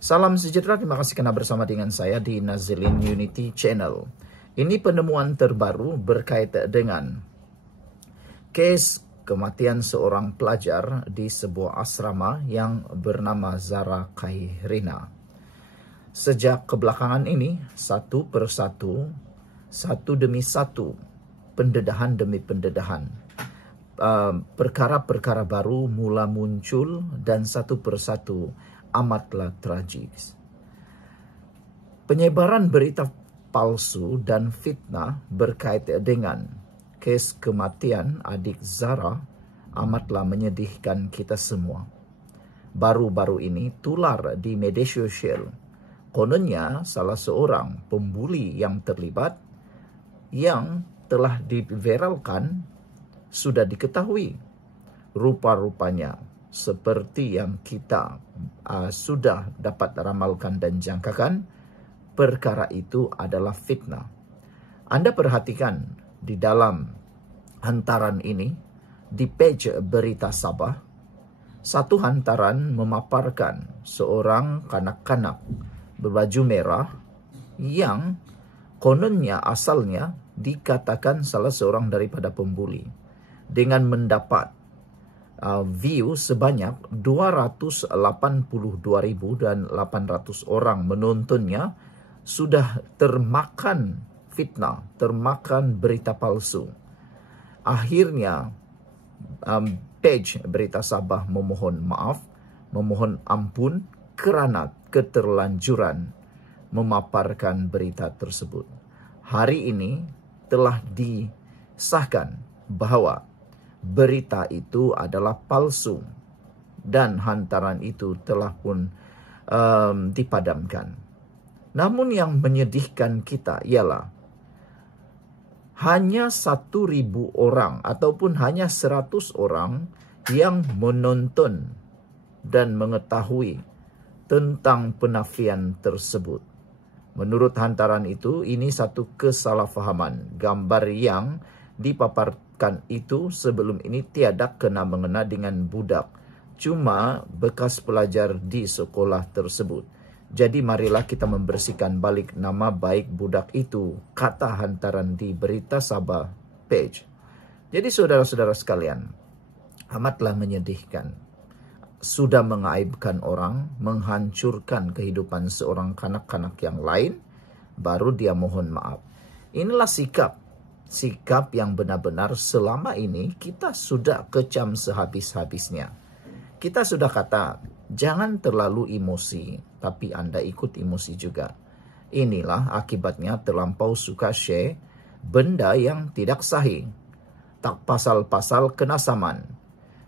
Salam sejahtera, terima kasih karena bersama dengan saya di Nazilin Unity Channel. Ini penemuan terbaru berkaitan dengan kes kematian seorang pelajar di sebuah asrama yang bernama Zara Khairina. Sejak kebelakangan ini, satu persatu, satu demi satu, pendedahan demi pendedahan, perkara-perkara baru mula muncul dan satu persatu amatlah tragis. Penyebaran berita palsu dan fitnah berkaitan dengan kes kematian adik Zara amatlah menyedihkan kita semua. Baru-baru ini tular di media sosial. Kononnya salah seorang pembuli yang terlibat yang telah diviralkan sudah diketahui. Rupa-rupanya seperti yang kita sudah dapat ramalkan dan jangkakan, perkara itu adalah fitnah. Anda perhatikan di dalam hantaran ini, di page Berita Sabah, satu hantaran memaparkan seorang kanak-kanak berbaju merah yang kononnya asalnya dikatakan salah seorang daripada pembuli dengan mendapat view sebanyak 282.800 orang menontonnya sudah termakan fitnah, termakan berita palsu. Akhirnya page Berita Sabah memohon maaf, memohon ampun kerana keterlanjuran memaparkan berita tersebut. Hari ini telah disahkan bahwa berita itu adalah palsu dan hantaran itu telah pun dipadamkan. Namun yang menyedihkan kita ialah hanya 1.000 orang ataupun hanya 100 orang yang menonton dan mengetahui tentang penafian tersebut. Menurut hantaran itu, ini satu kesalahfahaman. Gambar yang dipaparkan itu sebelum ini tiada kena mengena dengan budak, cuma bekas pelajar di sekolah tersebut. Jadi marilah kita membersihkan balik nama baik budak itu, kata hantaran di Berita Sabah page. Jadi saudara-saudara sekalian, amatlah menyedihkan. Sudah mengaibkan orang, menghancurkan kehidupan seorang kanak-kanak yang lain, baru dia mohon maaf. Inilah sikap yang benar-benar selama ini kita sudah kecam sehabis-habisnya. Kita sudah kata, jangan terlalu emosi, tapi Anda ikut emosi juga. Inilah akibatnya terlampau suka share benda yang tidak sahih. Tak pasal-pasal kena saman.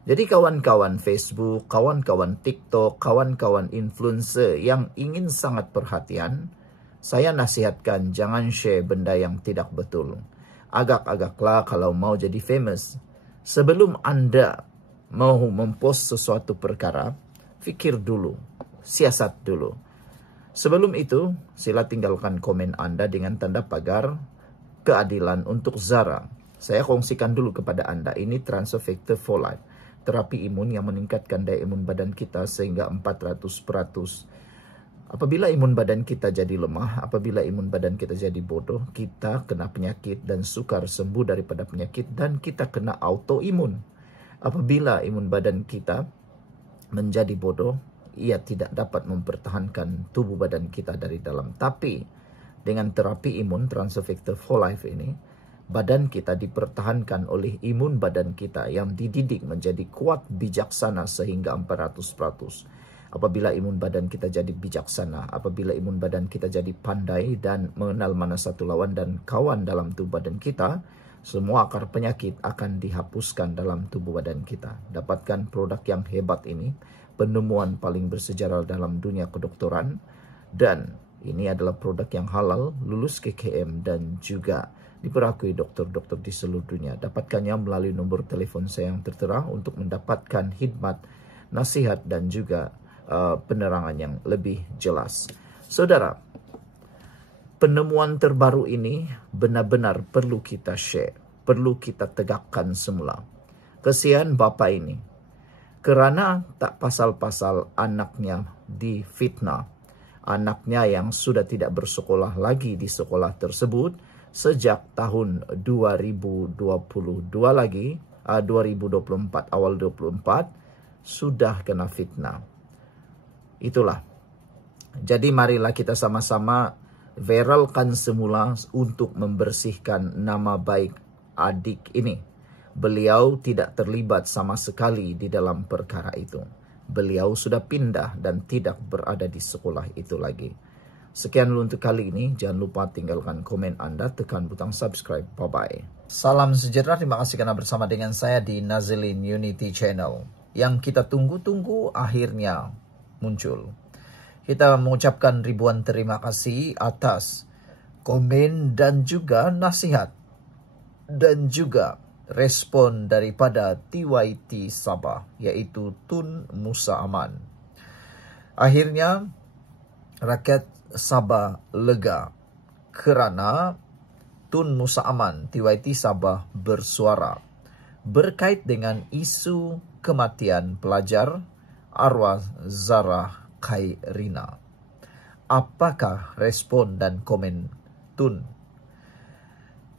Jadi kawan-kawan Facebook, kawan-kawan TikTok, kawan-kawan influencer yang ingin sangat perhatian, saya nasihatkan jangan share benda yang tidak betul. Agak-agaklah kalau mau jadi famous. Sebelum Anda mau mempost sesuatu perkara, fikir dulu, siasat dulu. Sebelum itu, sila tinggalkan komen Anda dengan tanda pagar keadilan untuk Zara. Saya kongsikan dulu kepada Anda, ini Transfer Factor for Life. Terapi imun yang meningkatkan daya imun badan kita sehingga 400%. Apabila imun badan kita jadi lemah, apabila imun badan kita jadi bodoh, kita kena penyakit dan sukar sembuh daripada penyakit dan kita kena autoimun. Apabila imun badan kita menjadi bodoh, ia tidak dapat mempertahankan tubuh badan kita dari dalam. Tapi dengan terapi imun Transfer Factor for Life ini, badan kita dipertahankan oleh imun badan kita yang dididik menjadi kuat bijaksana sehingga 400%. Apabila imun badan kita jadi bijaksana, apabila imun badan kita jadi pandai dan mengenal mana satu lawan dan kawan dalam tubuh badan kita, semua akar penyakit akan dihapuskan dalam tubuh badan kita. Dapatkan produk yang hebat ini, penemuan paling bersejarah dalam dunia kedokteran, dan ini adalah produk yang halal, lulus KKM dan juga diperakui dokter-dokter di seluruh dunia. Dapatkannya melalui nomor telepon saya yang tertera untuk mendapatkan khidmat, nasihat dan juga penerangan yang lebih jelas. Saudara, penemuan terbaru ini benar-benar perlu kita share, perlu kita tegakkan semula. Kesian bapa ini, kerana tak pasal-pasal anaknya difitnah, anaknya yang sudah tidak bersekolah lagi di sekolah tersebut sejak tahun 2022 lagi, 2024, awal 24, sudah kena fitnah. Itulah. Jadi marilah kita sama-sama viralkan semula untuk membersihkan nama baik adik ini. Beliau tidak terlibat sama sekali di dalam perkara itu. Beliau sudah pindah dan tidak berada di sekolah itu lagi. Sekian dulu untuk kali ini. Jangan lupa tinggalkan komen Anda, tekan butang subscribe. Bye-bye. Salam sejahtera, terima kasih karena bersama dengan saya di Nazilin Unity Channel. Yang kita tunggu-tunggu akhirnya muncul. Kita mengucapkan ribuan terima kasih atas komen dan juga nasihat. Dan juga respon daripada TYT Sabah, yaitu Tun Musa Aman. Akhirnya rakyat Sabah lega kerana Tun Musa Aman, TYT Sabah bersuara berkait dengan isu kematian pelajar arwah Zara Khairina. Apakah respon dan komen Tun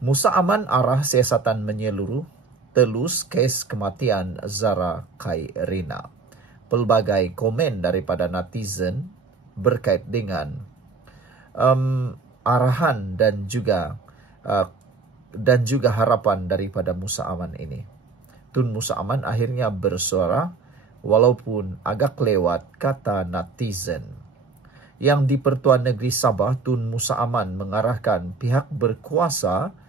Musa Aman arah siasatan menyeluruh telus kes kematian Zara Khairina? Pelbagai komen daripada netizen berkait dengan arahan dan juga harapan daripada Musa Aman ini. Tun Musa Aman akhirnya bersuara walaupun agak lewat kata netizen. Yang di Pertuan Negeri Sabah, Tun Musa Aman mengarahkan pihak berkuasa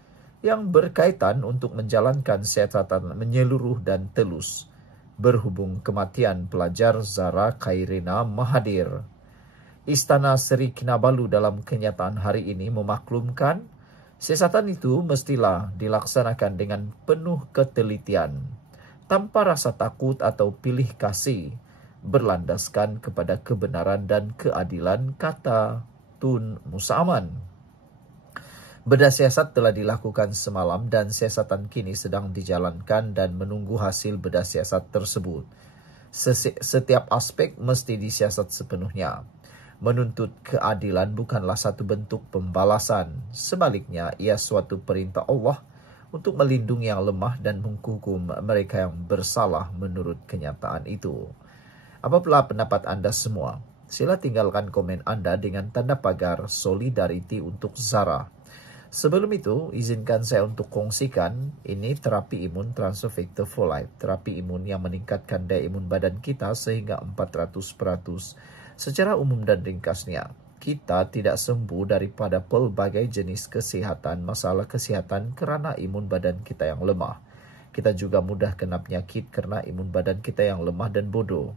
yang berkaitan untuk menjalankan siasatan menyeluruh dan telus berhubung kematian pelajar Zara Khairina Mahathir. Istana Seri Kinabalu dalam kenyataan hari ini memaklumkan siasatan itu mestilah dilaksanakan dengan penuh ketelitian, tanpa rasa takut atau pilih kasih, berlandaskan kepada kebenaran dan keadilan, kata Tun Musa Aman. Bedah siasat telah dilakukan semalam dan siasatan kini sedang dijalankan dan menunggu hasil bedah siasat tersebut. Setiap aspek mesti disiasat sepenuhnya. Menuntut keadilan bukanlah satu bentuk pembalasan. Sebaliknya, ia suatu perintah Allah untuk melindungi yang lemah dan menghukum mereka yang bersalah menurut kenyataan itu. Apabila pendapat Anda semua, sila tinggalkan komen Anda dengan tanda pagar solidariti untuk Zara. Sebelum itu, izinkan saya untuk kongsikan ini terapi imun Transfer Factor for Life. Terapi imun yang meningkatkan daya imun badan kita sehingga 400%. Secara umum dan ringkasnya, kita tidak sembuh daripada pelbagai jenis masalah kesihatan kerana imun badan kita yang lemah. Kita juga mudah kena penyakit kerana imun badan kita yang lemah dan bodoh.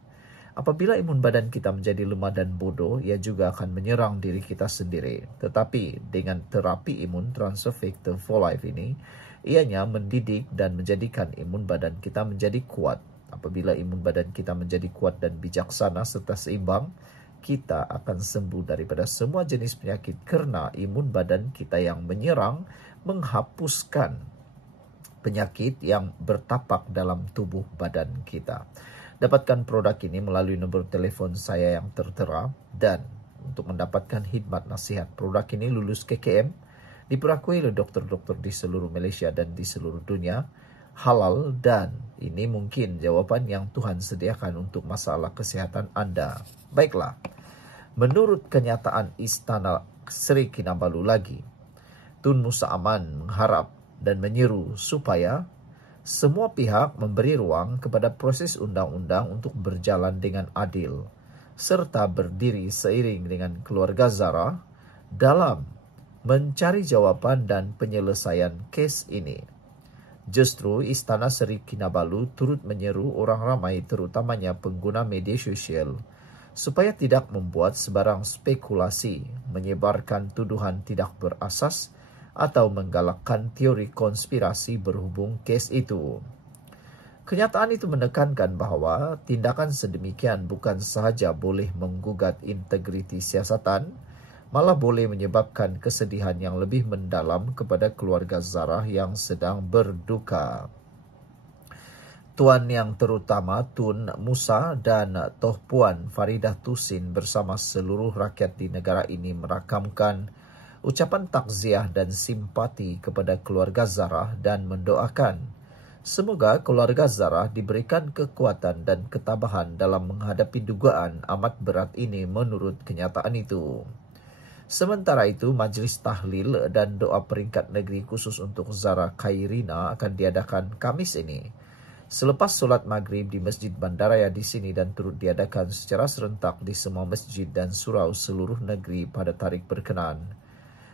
Apabila imun badan kita menjadi lemah dan bodoh, ia juga akan menyerang diri kita sendiri. Tetapi dengan terapi imun Transfer Factor for Life ini, ianya mendidik dan menjadikan imun badan kita menjadi kuat. Apabila imun badan kita menjadi kuat dan bijaksana serta seimbang, kita akan sembuh daripada semua jenis penyakit kerana imun badan kita yang menyerang menghapuskan penyakit yang bertapak dalam tubuh badan kita. Dapatkan produk ini melalui nombor telefon saya yang tertera, dan untuk mendapatkan khidmat nasihat produk ini lulus KKM, diperakui oleh dokter-dokter di seluruh Malaysia dan di seluruh dunia, halal, dan ini mungkin jawapan yang Tuhan sediakan untuk masalah kesihatan Anda. Baiklah, menurut kenyataan Istana Seri Kinabalu lagi, Tun Musa Aman mengharap dan menyeru supaya semua pihak memberi ruang kepada proses undang-undang untuk berjalan dengan adil, serta berdiri seiring dengan keluarga Zara dalam mencari jawapan dan penyelesaian kes ini. Justru Istana Seri Kinabalu turut menyeru orang ramai, terutamanya pengguna media sosial, supaya tidak membuat sebarang spekulasi, menyebarkan tuduhan tidak berasas, atau menggalakkan teori konspirasi berhubung kes itu. Kenyataan itu menekankan bahawa tindakan sedemikian bukan sahaja boleh menggugat integriti siasatan, malah boleh menyebabkan kesedihan yang lebih mendalam kepada keluarga Zara yang sedang berduka. Tuan Yang Terutama Tun Musa dan Toh Puan Faridah Tusin bersama seluruh rakyat di negara ini merakamkan ucapan takziah dan simpati kepada keluarga Zarah dan mendoakan semoga keluarga Zarah diberikan kekuatan dan ketabahan dalam menghadapi dugaan amat berat ini menurut kenyataan itu. Sementara itu, Majlis Tahlil dan Doa Peringkat Negeri khusus untuk Zarah Khairina akan diadakan Kamis ini. Selepas solat maghrib di Masjid Bandaraya di sini dan turut diadakan secara serentak di semua masjid dan surau seluruh negeri pada tarikh berkenan.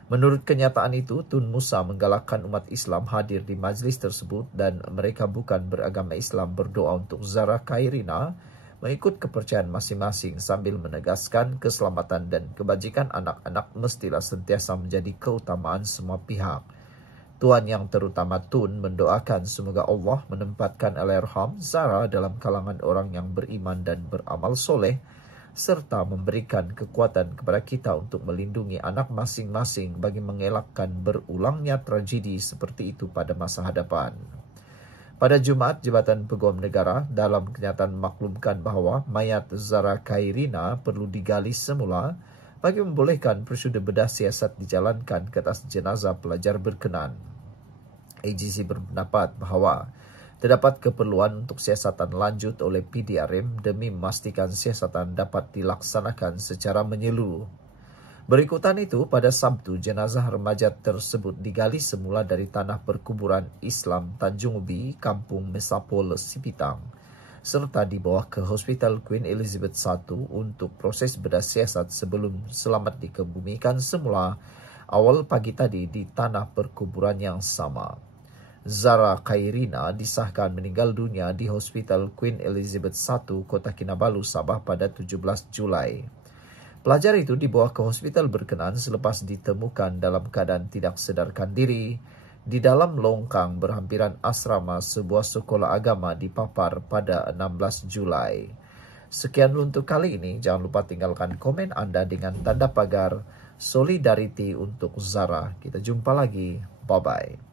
Menurut kenyataan itu, Tun Musa menggalakkan umat Islam hadir di majlis tersebut dan mereka bukan beragama Islam berdoa untuk Zarah Khairina mengikut kepercayaan masing-masing sambil menegaskan keselamatan dan kebajikan anak-anak mestilah sentiasa menjadi keutamaan semua pihak. Tuan Yang Terutama Tun mendoakan semoga Allah menempatkan Allahyarham Zarah dalam kalangan orang yang beriman dan beramal soleh, serta memberikan kekuatan kepada kita untuk melindungi anak masing-masing bagi mengelakkan berulangnya tragedi seperti itu pada masa hadapan. Pada Jumaat, Jabatan Peguam Negara dalam kenyataan memaklumkan bahawa mayat Zarah Khairina perlu digali semula bagi membolehkan prosedur bedah siasat dijalankan ke atas jenazah pelajar berkenan. AGC berpendapat bahawa terdapat keperluan untuk siasatan lanjut oleh PDRM demi memastikan siasatan dapat dilaksanakan secara menyeluruh. Berikutan itu, pada Sabtu, jenazah remaja tersebut digali semula dari tanah perkuburan Islam Tanjung Ubi, Kampung Mesapol, Sipitang, serta dibawa ke Hospital Queen Elizabeth I untuk proses bedah siasat sebelum selamat dikebumikan semula awal pagi tadi di tanah perkuburan yang sama. Zarah Khairina disahkan meninggal dunia di Hospital Queen Elizabeth I, Kota Kinabalu, Sabah pada 17 Julai. Pelajar itu dibawa ke hospital berkenan selepas ditemukan dalam keadaan tidak sedarkan diri di dalam longkang berhampiran asrama sebuah sekolah agama di Papar pada 16 Julai. Sekian untuk kali ini. Jangan lupa tinggalkan komen Anda dengan tanda pagar Solidarity untuk Zarah. Kita jumpa lagi. Bye-bye.